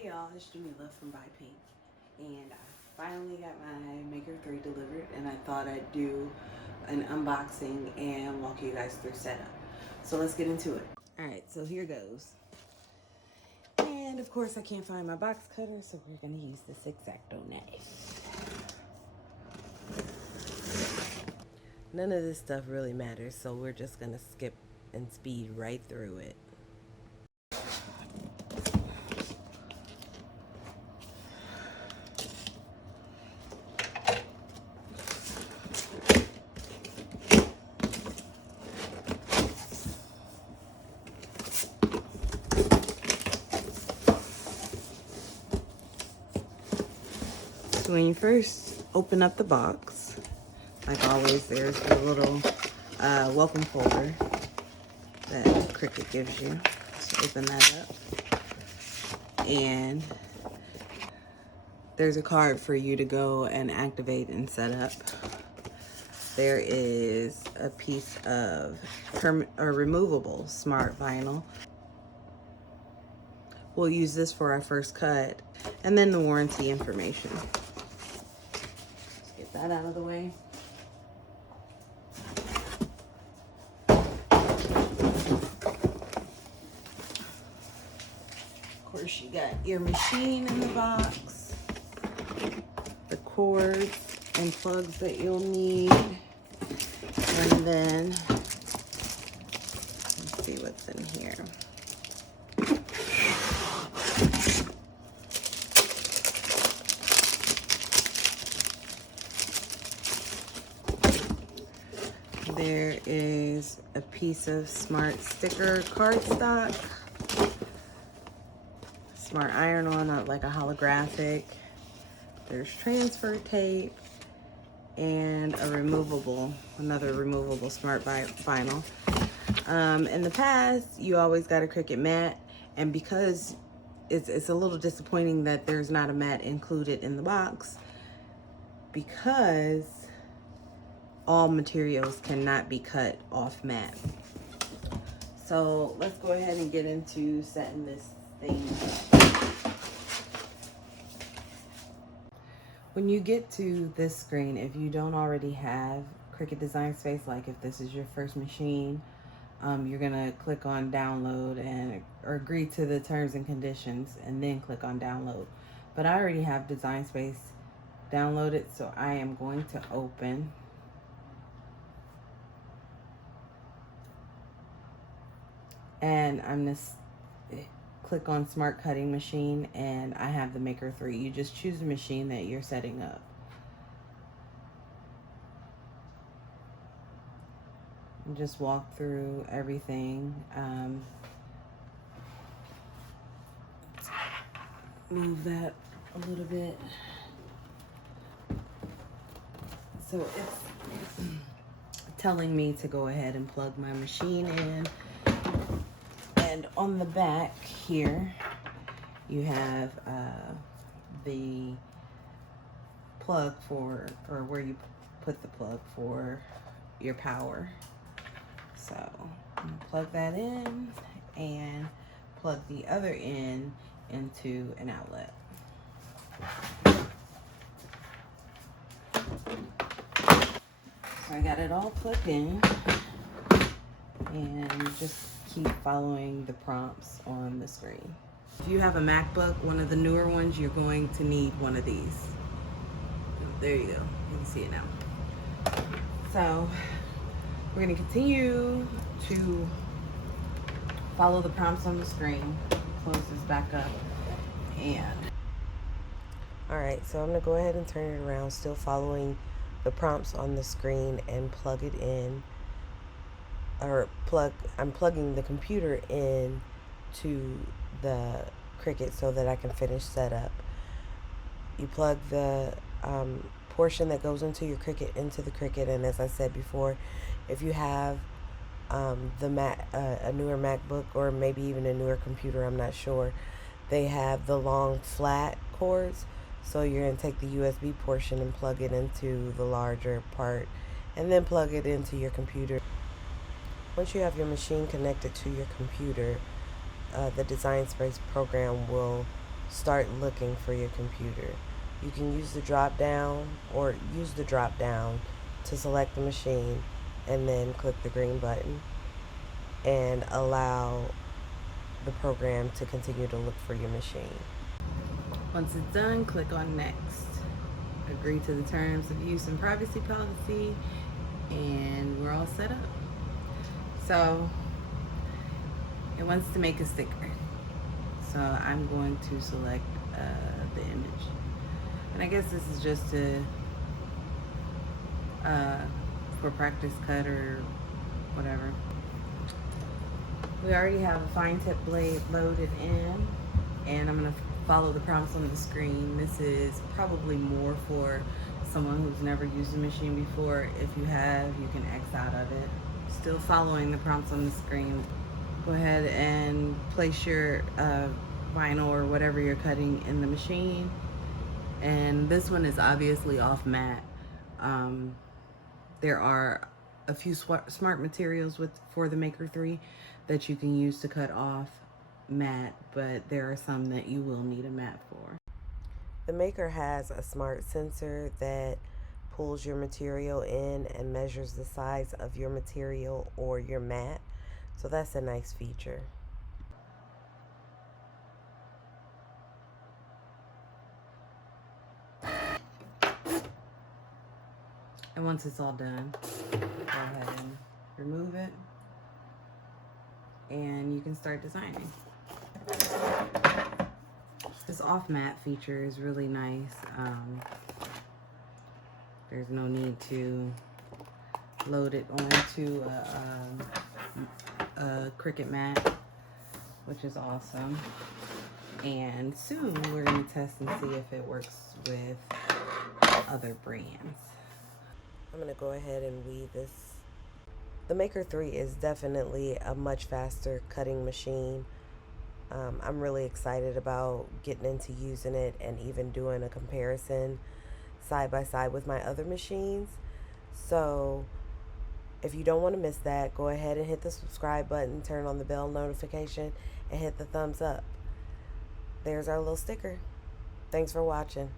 Hey y'all, it's Jamila from Buy Pink, and I finally got my Maker 3 delivered, and I thought I'd do an unboxing and walk you guys through setup. So let's get into it. Alright, so here goes. And of course I can't find my box cutter, so we're going to use this X-Acto knife. None of this stuff really matters, so we're just going to skip and speed right through it. So when you first open up the box, like always, there's a little welcome folder that Cricut gives you. So open that up. And there's a card for you to go and activate and set up. There is a piece of removable smart vinyl. We'll use this for our first cut. And then the warranty information. Let's get that out of the way. Of course, you got your machine in the box, the cords and plugs that you'll need, and then let's see what's in here. There is a piece of smart sticker cardstock, smart iron-on, like a holographic. There's transfer tape and a another removable smart vinyl. In the past, you always got a Cricut mat, and because it's a little disappointing that there's not a mat included in the box, because all materials cannot be cut off mat. So let's go ahead and get into setting this thing up. When you get to this screen, if you don't already have Cricut Design Space, like if this is your first machine, you're gonna click on download or agree to the terms and conditions, and then click on download. But I already have Design Space downloaded, so I am going to open. And I'm gonna click on Smart Cutting Machine, and I have the Maker 3. You just choose the machine that you're setting up. And just walk through everything. Move that a little bit. So it's telling me to go ahead and plug my machine in. And on the back here, you have the plug for, or where you put the plug for your power. So I'm gonna plug that in and plug the other end into an outlet. So I got it all plugged in, and just keep following the prompts on the screen. If you have a MacBook, one of the newer ones, you're going to need one of these. There you go, you can see it now. So we're gonna continue to follow the prompts on the screen. Close this back up, and all right, so I'm gonna go ahead and turn it around, still following the prompts on the screen, and plug it in. I'm plugging the computer in to the Cricut so that I can finish setup. You plug the portion that goes into your Cricut into the Cricut, and as I said before, if you have a newer MacBook, or maybe even a newer computer, I'm not sure, they have the long flat cords. So you're going to take the USB portion and plug it into the larger part, and then plug it into your computer. Once you have your machine connected to your computer, the Design Space program will start looking for your computer. You can use the drop down or use the drop down to select the machine and then click the green button and allow the program to continue to look for your machine. Once it's done, click on next. Agree to the terms of use and privacy policy, and we're all set up. So it wants to make a sticker. So I'm going to select the image. And I guess this is just to for practice cut or whatever. We already have a fine tip blade loaded in, and I'm gonna follow the prompts on the screen. This is probably more for someone who's never used a machine before. If you have, you can X out of it. Still following the prompts on the screen. Go ahead and place your vinyl or whatever you're cutting in the machine. And this one is obviously off matte. There are a few smart materials for the Maker 3 that you can use to cut off matte, but there are some that you will need a matte for. The Maker has a smart sensor that pulls your material in and measures the size of your material or your mat. So that's a nice feature. And once it's all done, go ahead and remove it, and you can start designing. This off matte feature is really nice. There's no need to load it onto a Cricut mat, which is awesome. And soon we're going to test and see if it works with other brands. I'm going to go ahead and weed this. The Maker 3 is definitely a much faster cutting machine. I'm really excited about getting into using it and even doing a comparison side by side with my other machines. So if you don't want to miss that, go ahead and hit the subscribe button, turn on the bell notification, and hit the thumbs up. There's our little sticker. Thanks for watching.